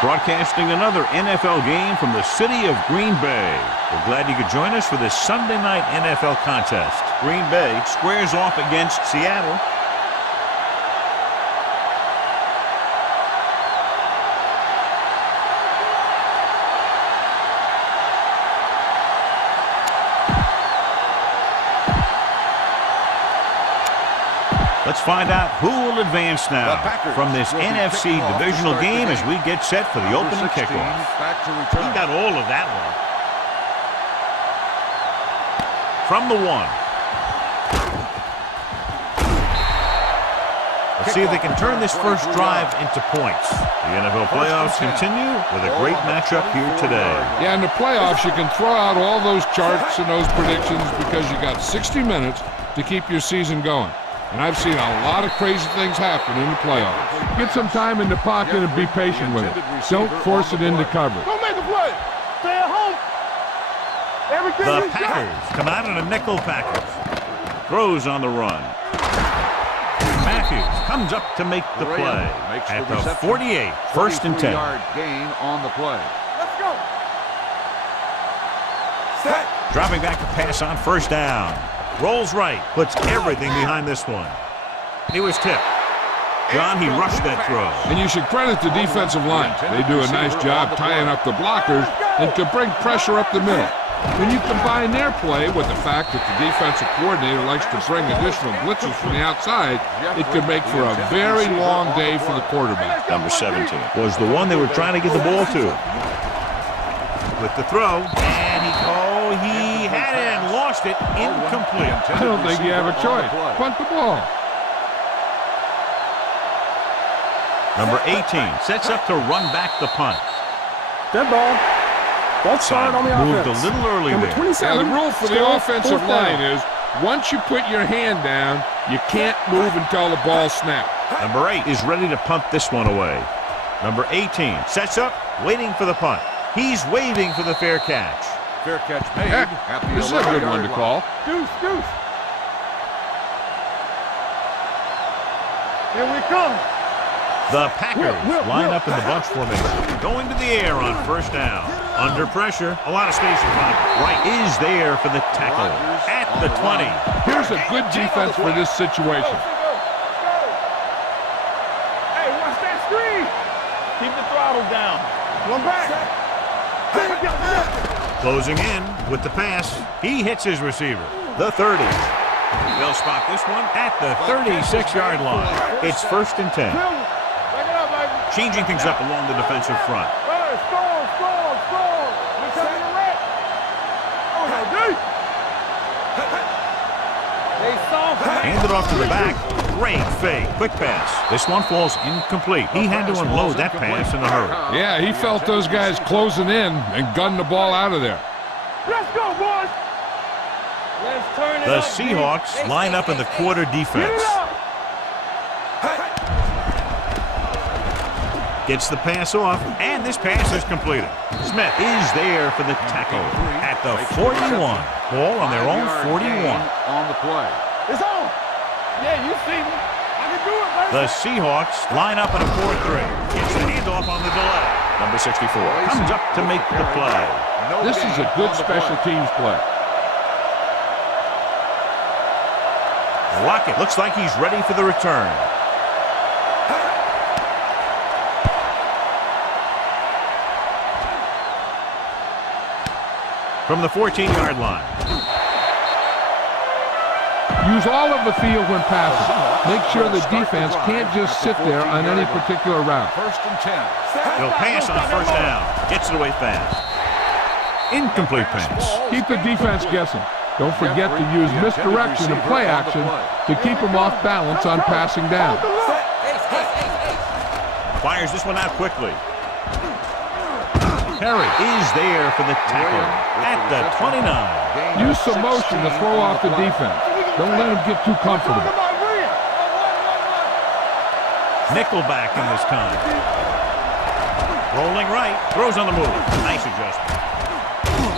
Broadcasting another NFL game from the city of Green Bay. We're glad you could join us for this Sunday night NFL contest. Green Bay squares off against Seattle. Let's find out who will advance now from this NFC divisional game as we get set for the opening kickoff. He got all of that one. From the 1. Let's see if they can turn this first drive into points. The NFL playoffs continue with a great matchup here today. Yeah, in the playoffs, you can throw out all those charts and those predictions because you got 60 minutes to keep your season going. And I've seen a lot of crazy things happen in the playoffs. Get some time in the pocket and be patient with it. Don't force it into coverage. Don't make the play. Stay at home. The Packers come out in a nickel package. Throws on the run. Matthews comes up to make the play. At the 48, first and 10. Gain on the play. Let's go. Set. Dropping back to pass on first down. Rolls right, puts everything behind this one. He was tipped. John, he rushed that throw. And you should credit the defensive line. They do a nice job tying up the blockers and to bring pressure up the middle. When you combine their play with the fact that the defensive coordinator likes to bring additional blitzes from the outside, it could make for a very long day for the quarterback. Number 17 was the one they were trying to get the ball to. With the throw, and he had it and lost it, incomplete. I don't think you have a choice. Punt the ball. Number 18 sets up to run back the punt. Dead ball. Both sides on the moved offense. a little early Number there. 27. Now, the rule for the offensive line is once you put your hand down, you can't move until the ball snaps. Number 8 is ready to punt this one away. Number 18 sets up, waiting for the punt. He's waving for the fair catch. Fair catch made. At the This is a good one to call. Deuce. Here we come. The Packers line up in the bunch formation. Going to the air on first down. Under pressure. A lot of space in front of him. Wright is there for the tackle. At the 20. Here's a good defense for this situation. Hey, watch that screen. Keep the throttle down. One back. Closing in with the pass. He hits his receiver. The 30. They'll spot this one at the 36-yard line. It's first and 10. Changing things up along the defensive front. Handed off to the back. Great fake. Quick pass. This one falls incomplete. He had to unload that pass in a hurry. Yeah, he felt those guys closing in and gunned the ball out of there. Let's go, boys. Let's turn it The up, Seahawks line up in the quarter defense. Gets the pass off, and this pass is completed. Smith is there for the tackle at the 41. Ball on their own 41. On the play. It's on. Yeah, you see me. I can do it, man. The Seahawks line up in a 4-3. Gets the handoff on the delay. Number 64 comes up to make the play. This is a good special teams play. Lockett looks like he's ready for the return. From the 14-yard line. Use all of the field when passing. Make sure the defense can't just sit there on any particular route. First and 10. He'll pass on first down. Gets it away fast. Incomplete pass. Keep the defense guessing. Don't forget to use misdirection and play action to keep them off balance on passing down. Fires this one out quickly. Perry is there for the tackle at the 29. Use some motion to throw off the defense. Don't let them get too comfortable. Nickelback in this time. Rolling right, throws on the move. Nice adjustment.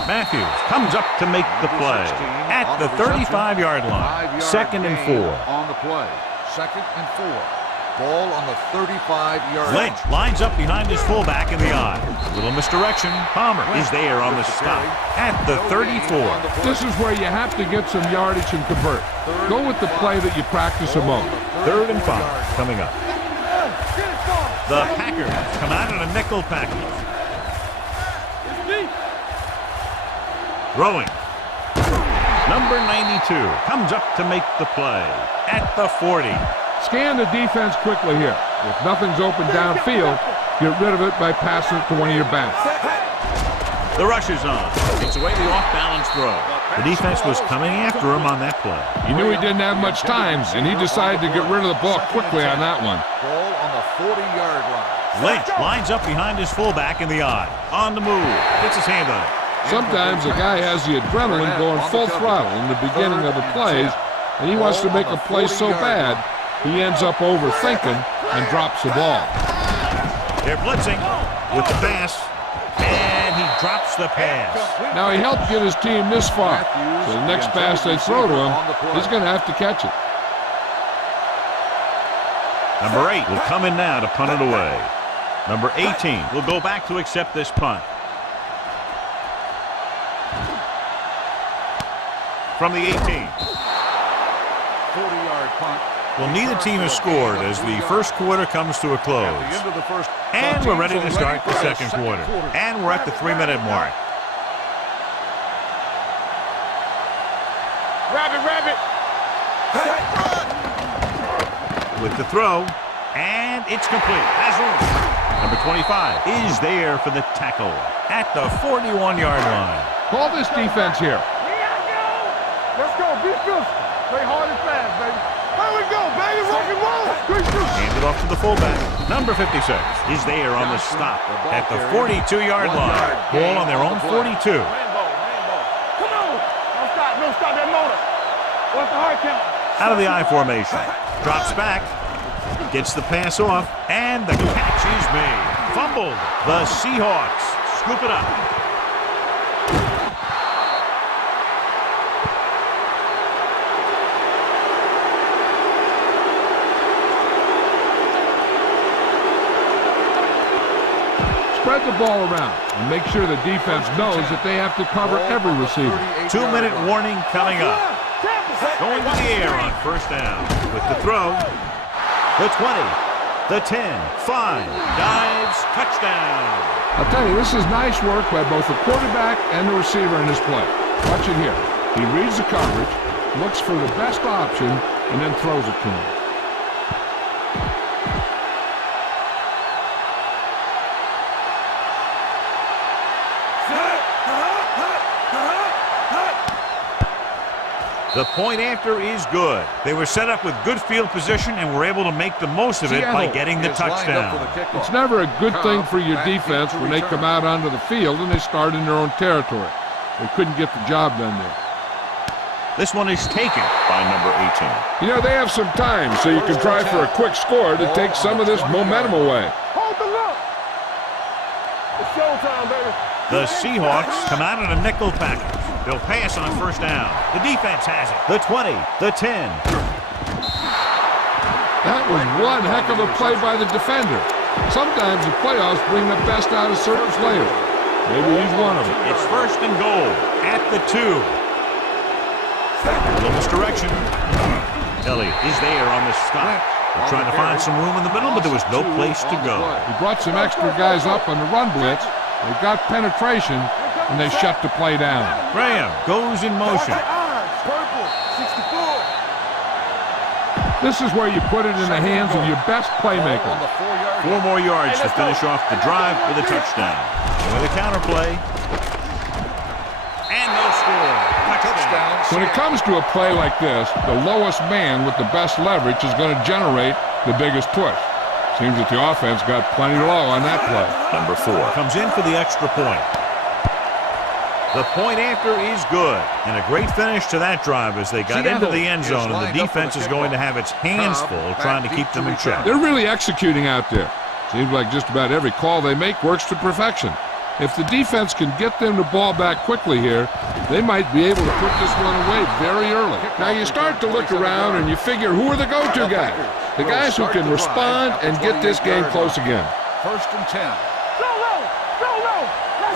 Matthews comes up to make the play at the 35-yard line. Second and 4. On the play. Second and 4. Ball on the 35-yard line. Lynch lines up behind his fullback in the I. A little misdirection. Palmer is there on the stop at the 34. This is where you have to get some yardage and convert. Go with the play that you practice the most. 3rd and 5 coming up. The Packers come out in a nickel package. Throwing. Number 92 comes up to make the play at the 40. Scan the defense quickly here. If nothing's open downfield, get rid of it by passing it to one of your backs. The rush is on. Takes away the off-balance throw. The defense was coming after him on that play. He knew he didn't have much time, and he decided to get rid of the ball quickly on that one. Ball on the 40-yard line. Lynch lines up behind his fullback in the I. On the move. Gets his hand on it. Sometimes a guy has the adrenaline going full throttle in the beginning of the plays, and he wants to make a play so bad, he ends up overthinking and drops the ball. They're blitzing with the pass, and he drops the pass. Now, he helped get his team this far, so the next pass they throw to him, he's going to have to catch it. Number 8 will come in now to punt it away. Number 18 will go back to accept this punt. From the 18. 40-yard punt. Well, neither team has scored as the first quarter comes to a close. And we're ready to start the second quarter. And we're at the 3-minute mark. Rabbit. With the throw, and it's complete. Has room. Number 25 is there for the tackle at the 41-yard line. Call this defense here. Let's go. Be physical. Play hard and fast, baby. Here we go, baby. Rock and roll. Hand it off to the fullback. Number 56 is there on the stop at the 42-yard line. Ball on their own 42. Rainbow. Come on. Don't stop that motor. What's the hard count? Out of the I formation. Drops back. Gets the pass off. And the catch is made. Fumbled. The Seahawks scoop it up. Spread the ball around and make sure the defense knows that they have to cover every receiver. 2-minute warning coming up. Going to the air on first down with the throw. The 20, the 10, 5, dives, touchdown. I'll tell you, this is nice work by both the quarterback and the receiver in his play. Watch it here. He reads the coverage, looks for the best option, and then throws it to him. The point after is good. They were set up with good field position and were able to make the most of it by getting the touchdown. It's never a good thing for your defense when they come out onto the field and they start in their own territory. They couldn't get the job done there. This one is taken by number 18. You know, they have some time, so you can try for a quick score to take some of this momentum away. Hold the look. It's showtime, baby. The Seahawks come out in a nickel package. They'll pass on first down. The defense has it. The 20, the 10. That was one heck of a play by the defender. Sometimes the playoffs bring the best out of certain players. Maybe he's one of them. It's first and goal at the 2. A little misdirection. Elliott is there on the stop. They're trying to find some room in the middle, but there was no place to go. He brought some extra guys up on the run blitz. They got penetration, and they shut the play down. Graham goes in motion. This is where you put it in the hands of your best playmaker. 4 more yards to finish off the drive with a touchdown. And with a counter play. And no score. Touchdown. When it comes to a play like this, the lowest man with the best leverage is going to generate the biggest push. Seems that the offense got plenty low on that play. Number 4 comes in for the extra point. The point after is good, and a great finish to that drive as they got into the end zone, and the defense is going to have its hands full trying to keep them in check. They're really executing out there. Seems like just about every call they make works to perfection. If the defense can get them the ball back quickly here, they might be able to put this one away very early. Now you start to look around and you figure, who are the go-to guys? The guys who can respond and get this game close again. 1st and 10.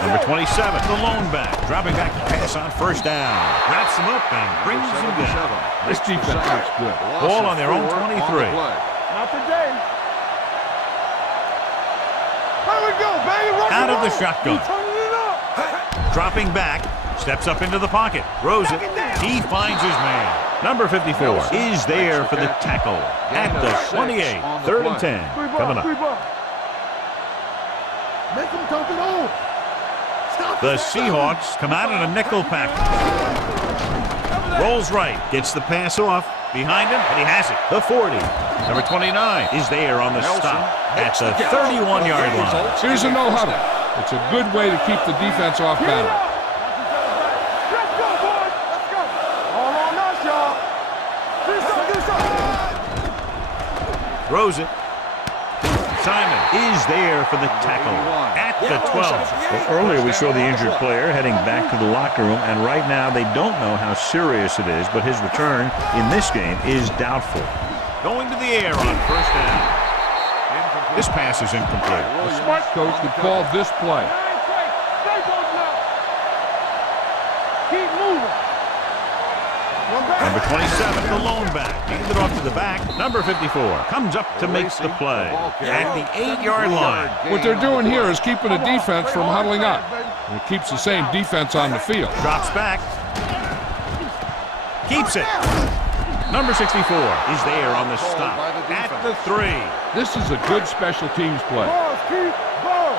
Number 27, the lone back, dropping back to pass on 1st down. Wraps him up and brings him down. This defense looks good. Ball on their own 23. Not today. Here we go, baby. Out of the shotgun. Dropping back, steps up into the pocket, throws it. He finds his man. Number 54 is there for the tackle at the 28. 3rd and 10 coming up. Make him dump it on. The Seahawks come out in a nickel pack. Rolls right, gets the pass off. Behind him, and he has it. The 40. Number 29 is there on the stop at the 31-yard line. Here's a no huddle. It's a good way to keep the defense off balance. Let's go, boys. Let's go. All on us, y'all. This up. Throws it. Simon is there for the tackle at the 12. Well, earlier we saw the injured player heading back to the locker room, and right now they don't know how serious it is, but his return in this game is doubtful. Going to the air on 1st down. This pass is incomplete. A smart coach would call this play. Keep moving. Number 27, the lone back. Hands it off to the back. Number 54 comes up to make the play at the 8-yard line. What they're doing here is keeping the defense from huddling up. And it keeps the same defense on the field. Drops back. Keeps it. Number 64 is there on the stop at the 3. This is a good special teams play. Balls, keep balls.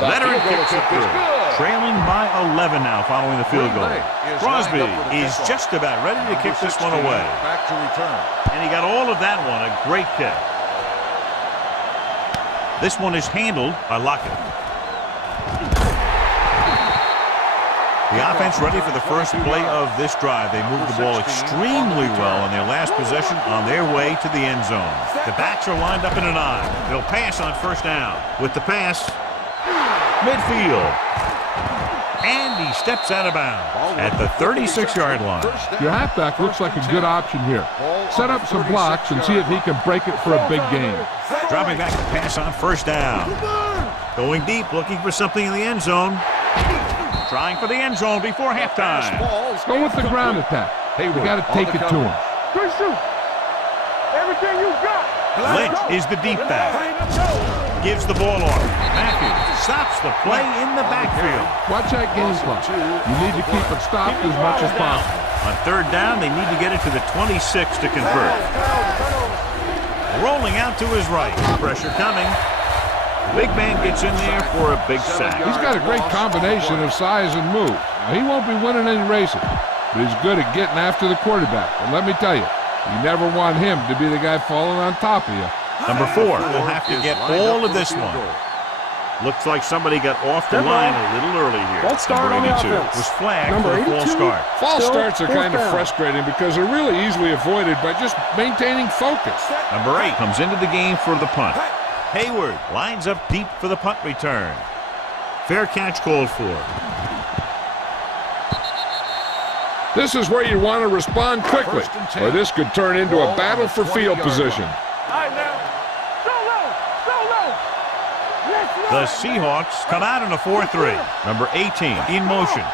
Veteran kicks it through. Trailing by 11 now following the field goal. Crosby is just about ready to kick this one away. Back to return. And he got all of that one. A great kick. This one is handled by Lockett. The offense ready for the first play of this drive. They moved the ball extremely well on their last possession on their way to the end zone. The backs are lined up in an eye. They'll pass on 1st down. With the pass, midfield. And he steps out of bounds at the 36-yard line. Your halfback looks like a good option here. Set up some blocks and see if he can break it for a big game. Dropping back to pass on 1st down. Going deep, looking for something in the end zone. Trying for the end zone before halftime. Go with the ground attack. Hey, we got to take it to him. Good shoot. Everything you got. Lynch is the deep back. Gives the ball off. Matthews stops the play in the backfield. Watch that game clock. You need to keep it stopped as much as possible. On 3rd down, they need to get it to the 26 to convert. Rolling out to his right. Pressure coming. Big man gets in there for a big sack. He's got a great combination of size and move. Now, he won't be winning any races, but he's good at getting after the quarterback. And let me tell you, you never want him to be the guy falling on top of you. Number 4 will have to get all of this one. Looks like somebody got off the line a little early here. False start on the offense. Was flagged for a false start. False starts are kind of frustrating because they're really easily avoided by just maintaining focus. Number 8 comes into the game for the punt. Hayward lines up deep for the punt return. Fair catch called for. This is where you want to respond quickly, or this could turn into a battle for field position. The Seahawks come out in a 4-3. Number 18 in motion.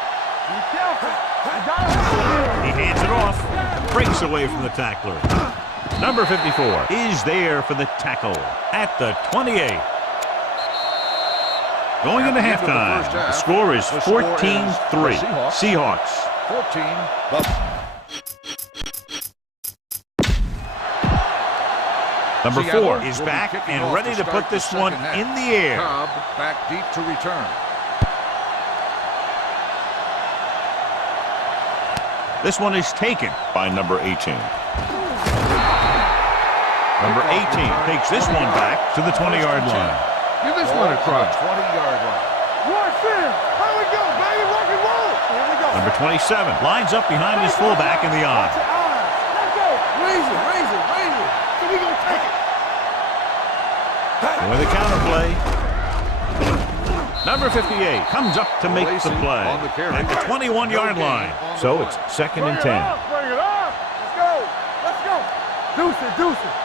He hands it off. Breaks away from the tackler. Number 54 is there for the tackle at the 28. Going into halftime, the score is 14-3. Seahawks. 14. Number 4 is back and ready to put this one in the air. Cobb back deep to return. This one is taken by number 18. Number 18 takes this one back to the 20-yard line. Give this one a try. 20-yard line. Here we go, baby. Rock and roll. Here we go. Number 27 lines up behind his fullback in the eye. Raise it. So we gonna take it. With the counter play. Number 58 comes up to make the play at the 21-yard line. So it's 2nd and 10. Bring it up. Let's go. Deuce it.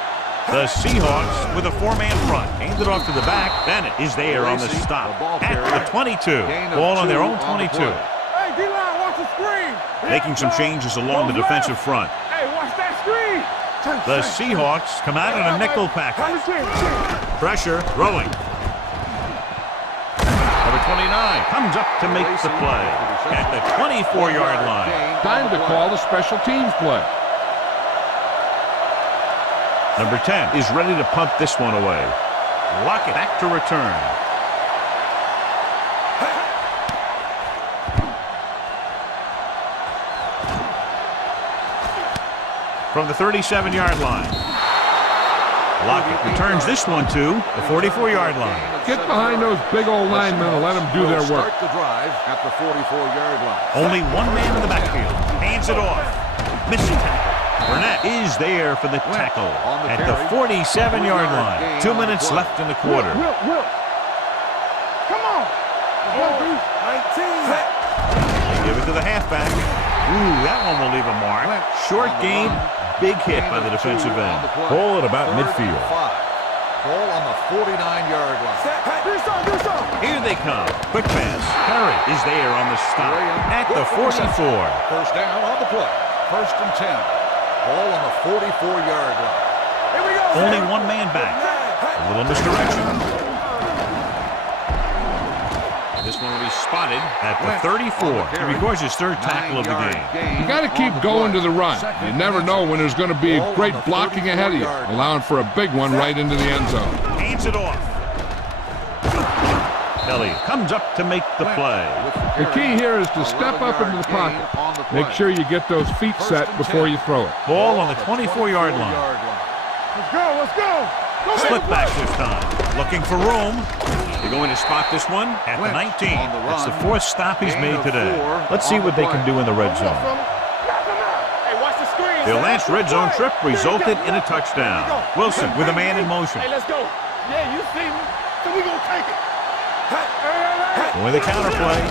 The Seahawks with a 4-man front. Hand it off to the back. Bennett is there on the stop at the 22. Ball on their own 22. Hey, D-line, watch the screen. Making some changes along the defensive front. Hey, watch that screen. The Seahawks come out in a nickel package. Pressure, throwing. Number 29 comes up to make the play at the 24-yard line. Time to call the special teams play. Number 10 is ready to punt this one away. Lockett back to return. From the 37-yard line. Lockett returns this one to the 44-yard line. Get behind those big old linemen and let them do their work. Start the drive at the 44-yard line. Only one man in the backfield. Hands it off. Missing tackle. Burnett is there for the tackle at the 47-yard line. 2 minutes left in the quarter. Will. Come on. 19. They give it to the halfback. Ooh, that one will leave a mark. Short gain, big hit by the defensive end. Ball at about midfield. Ball on the 49-yard line. Here they come. Quick pass. Curry is there on the stop at the 44. First down on the play. 1st and 10. Ball on the 44-yard line. Here we go. Only one man back. A little misdirection. This one will be spotted at the 34. He records his 3rd tackle of the game. You got to keep going to the run. You never know when there's going to be great blocking ahead of you, allowing for a big one right into the end zone. Hands it off. Kelly comes up to make the play. The key here is to step up into the pocket. Make sure you get those feet set before you throw it. Ball on the 24-yard line. Let's go. Split back this time. Looking for room. They're going to spot this one at the 19. That's the 4th stop he's made today. Let's see what they can do in the red zone. Hey, watch the screen. Their last red zone trip resulted in a touchdown. Wilson with a man in motion. Hey, let's go. Yeah, you see me. So we gonna take it. With a counter play.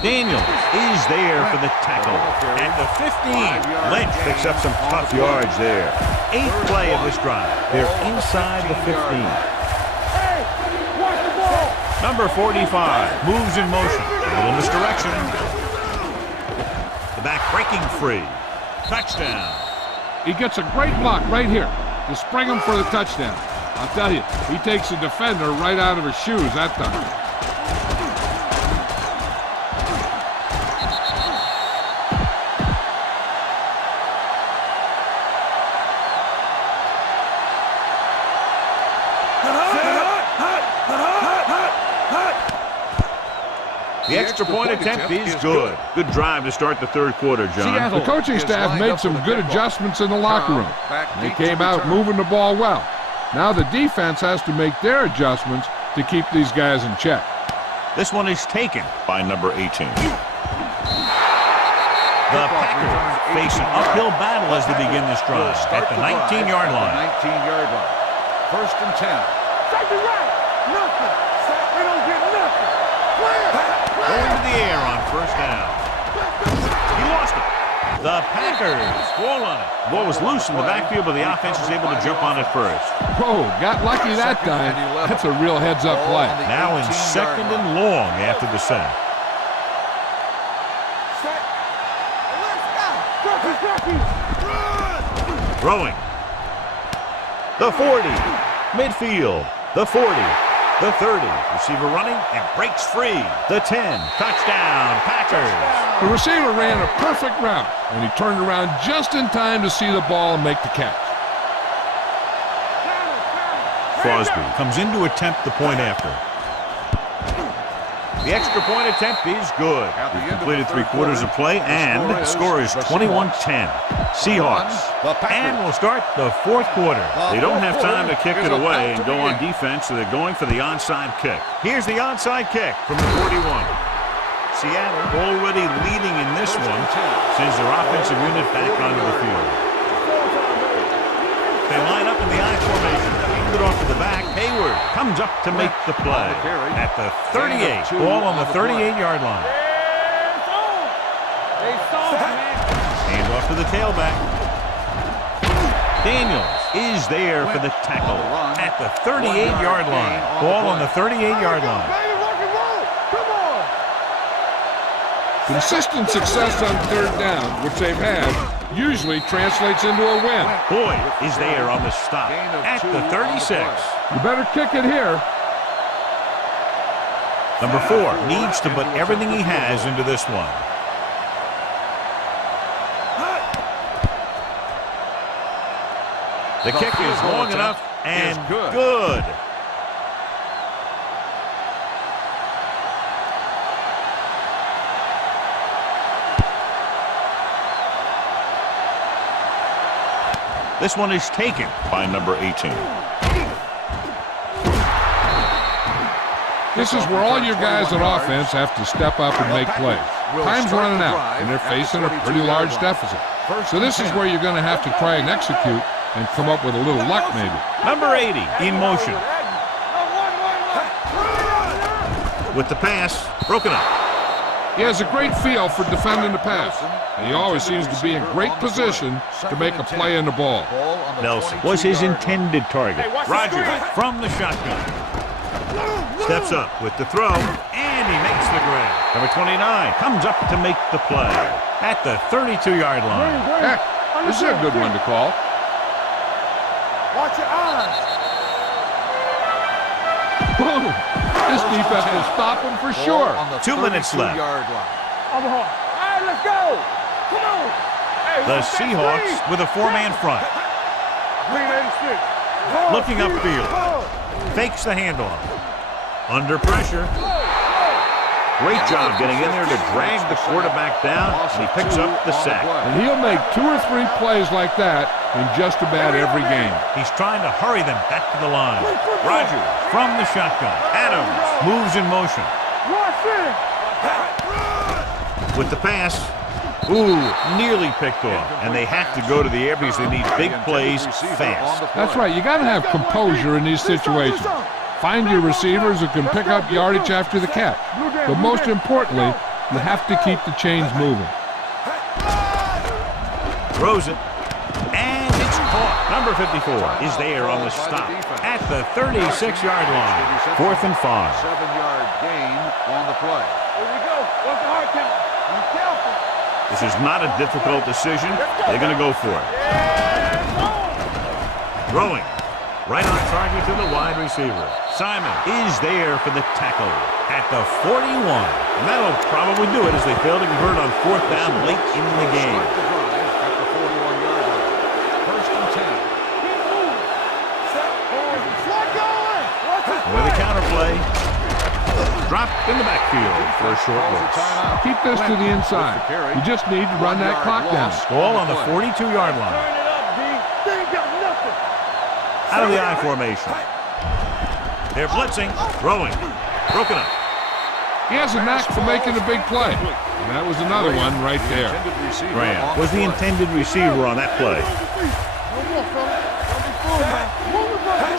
Daniels is there for the tackle at the 15. Lynch picks up some tough yards there. 8th play of this drive. They're inside the 15. Hey, watch the ball. Number 45 moves in motion. A little misdirection. The back breaking free. Touchdown. He gets a great block right here to spring him for the touchdown. I'll tell you, he takes the defender right out of his shoes that time. The extra point attempt is good. Good drive to start the 3rd quarter, John. The coaching staff made some good adjustments in the locker room. They came out moving the ball well. Now the defense has to make their adjustments to keep these guys in check. This one is taken by number 18. The Packers face an uphill battle as they begin this drive at the 19-yard line. 19-yard line. 1st and 10. Safety right. Nothing. We don't get nothing. Going to the air on 1st down. He lost it. The Packers fall on it. Ball was loose in the backfield, but the offense was able to jump on it first. Whoa, got lucky that time. That's a real heads-up play. Now in 2nd and long after the sack. Throwing. The 40. Midfield. The 40. The 30. Receiver running and breaks free. The 10. Touchdown, Packers. The receiver ran a perfect route, and he turned around just in time to see the ball and make the catch. Crosby comes in to attempt the point after. The extra point attempt is good. He completed 3/4 of play, and the score is 21-10. Seahawks. And we'll start the 4th quarter. They don't have time to kick it away and go on defense, so they're going for the onside kick. Here's the onside kick from the 41. Seattle already leading in this this one sends their offensive unit back onto the field. They line up in the I formation. Hand it off to the back. Hayward comes up to make the play at the 38. Ball on the 38-yard line. Hand off to the tailback. Daniels is there for the tackle at the 38-yard line. Ball on the 38-yard line. Consistent success on third down, which they've had, usually translates into a win. Boyd is there on the stop at the 36. You better kick it here. Number 4 needs to put everything he has into this one. The kick is long enough and good. This one is taken by number 18. This is where all your guys on offense have to step up and make plays. Time's running out, and they're facing a pretty large deficit. So this is where you're going to have to try and execute and come up with a little luck, maybe. Number 80 in motion. With the pass, broken up. He has a great feel for defending the pass, and he always seems to be in great position to make a play in the ball. Nelson was his intended target. Rogers from the shotgun. Steps up with the throw, and he makes the grab. Number 29 comes up to make the play at the 32-yard line. Heck, this is a good one to call. Watch your eyes. Boom! This defense will stop him for sure. 2 minutes left. All right, let's go. Come on. Hey, The Seahawks with a 4-man front. Green 86. Looking upfield. Fakes the handoff. Under pressure. Great job getting in there to drag the quarterback down, and he picks up the sack. And he'll make 2 or 3 plays like that in just about every game. He's trying to hurry them back to the line. Rogers from the shotgun. Adams moves in motion. With the pass. Ooh, nearly picked off. And they have to go to the air because they need big plays fast. That's right. You got to have composure in these situations. Find your receivers who can pick up yardage after the catch. But most importantly, you have to keep the chains moving. Throws it. And it's caught. Number 54 is there on the stop at the 36-yard line. 4th and 5. 7-yard gain on the play. Here we go. What's the hard count? Be careful. This is not a difficult decision. They're going to go for it. Throwing. Right on target to the wide receiver. Simon is there for the tackle at the 41. And that'll probably do it as they fail to convert on 4th down late in the game. At the 41-yard line. 1st and 10. With a counterplay. Dropped in the backfield for a short loss. Keep this to the inside. You just need to run that clock down. Ball on the 42-yard line. Turn it up, D. They ain't got nothing. Out of the I formation. They're blitzing, throwing, broken up. He has a knack for making a big play. And that was another one right there. Graham was the intended receiver on that play.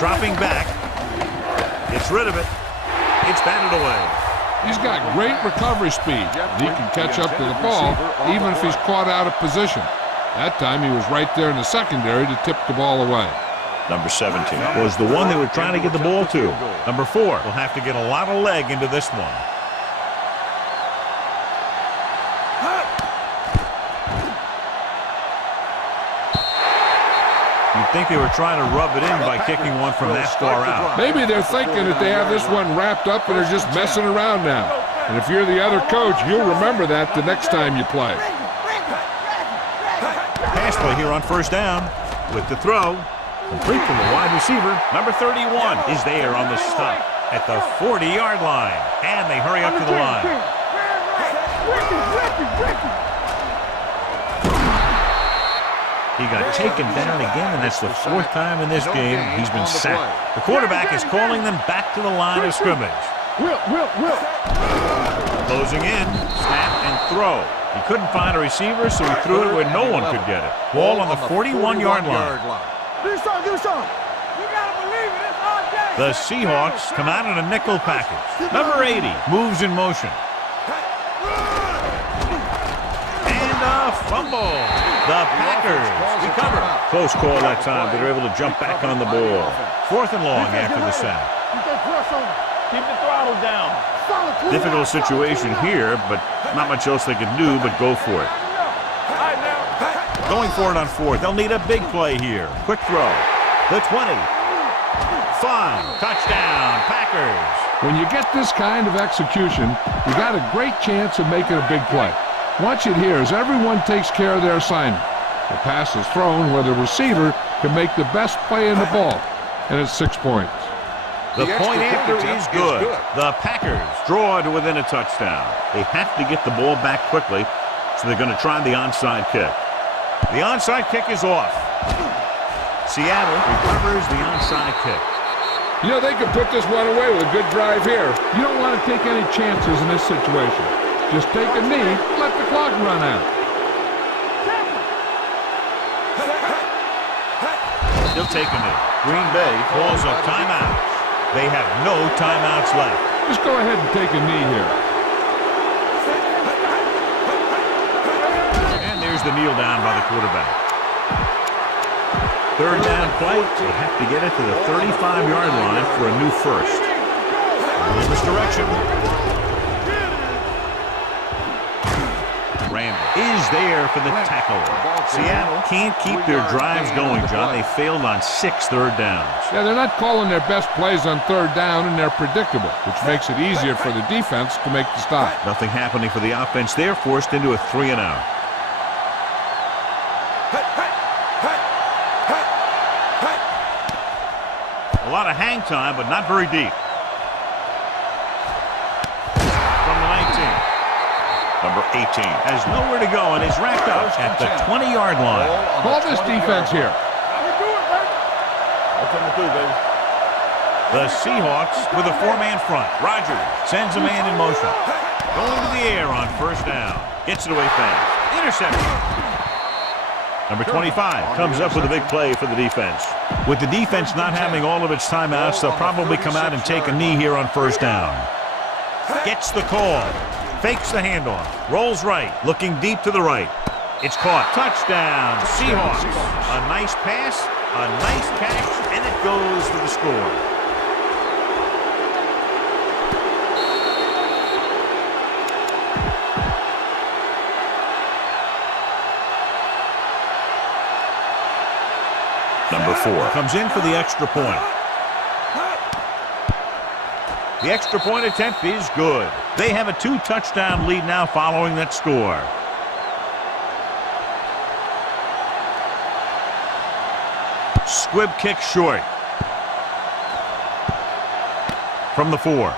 Dropping back. Gets rid of it. It's batted away. He's got great recovery speed. He can catch up to the ball even if he's caught out of position. That time he was right there in the secondary to tip the ball away. Number 17 was the one they were trying to get the ball to. Number 4 will have to get a lot of leg into this one. You'd think they were trying to rub it in by kicking one from that far out. Maybe they're thinking that they have this one wrapped up and are just messing around now. And if you're the other coach, you'll remember that the next time you play. Pass play here on 1st down with the throw. Complete from the wide receiver. Number 31 is there on the stop at the 40-yard line. And they hurry up to the line. He got taken down again, and that's the 4th time in this game he's been sacked. The quarterback is calling them back to the line of scrimmage. Will. Closing in, snap and throw. He couldn't find a receiver, so he threw it where no one could get it. Ball on the 41-yard line. Do something, do something. You gotta believe it, it's all day. The Seahawks come out in a nickel package. Number 80 moves in motion. And a fumble. The Packers recover. Close call that time, but they're able to jump back on the ball. 4th and long after the sack. Keep the throttle down. Difficult situation here, but not much else they can do but go for it. Going for it on 4th. They'll need a big play here. Quick throw. The 20. 5. Touchdown, Packers. When you get this kind of execution, you got a great chance of making a big play. Watch it here as everyone takes care of their assignment. The pass is thrown where the receiver can make the best play in the ball, and it's 6 points. The point after is good. The Packers draw to within a touchdown. They have to get the ball back quickly, so they're going to try the onside kick. The onside kick is off. Seattle recovers the onside kick. You know, they could put this one away with a good drive here. You don't want to take any chances in this situation. Just take a knee, let the clock run out. He'll take a knee. Green Bay calls a timeout. They have no timeouts left. Just go ahead and take a knee here. And there's the kneel down by the quarterback. 3rd down play. They have to get it to the 35-yard line for a new first. A little misdirection. Randall is there for the tackle. Seattle can't keep their drives going, John. They failed on 6 third downs. Yeah, they're not calling their best plays on 3rd down, and they're predictable, which makes it easier for the defense to make the stop. Nothing happening for the offense. They're forced into a 3-and-out. A lot of hang time, but not very deep. From the 19. Number 18 has nowhere to go and is racked up at the 20-yard line. Call this defense here. The Seahawks with a 4-man front. Rodgers sends a man in motion. Going to the air on 1st down. Gets it away fast. Interception. Number 25 comes up with a big play for the defense. With the defense not having all of its timeouts, they'll probably come out and take a knee here on 1st down. Gets the call. Fakes the handoff. Rolls right. Looking deep to the right. It's caught. Touchdown, Seahawks. A nice pass, a nice catch, and it goes for the score. Number 4 comes in for the extra point. The extra point attempt is good. They have a 2-touchdown lead now following that score. Squib kick short. From the 4.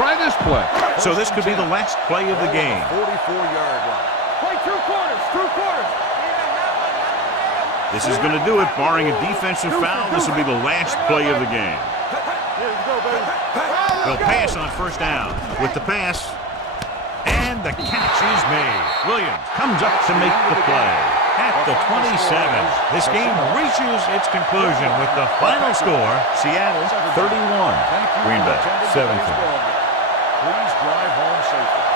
Try this play. So this could be the last play of the game. 44-yard line. Play 2 quarters, 2 quarters. This is going to do it. Barring a defensive foul, this will be the last play of the game. They'll pass on 1st down. With the pass, and the catch is made. Williams comes up to make the play. At the 27, this game reaches its conclusion with the final score, Seattle 31, Green Bay 17. Please drive home safely.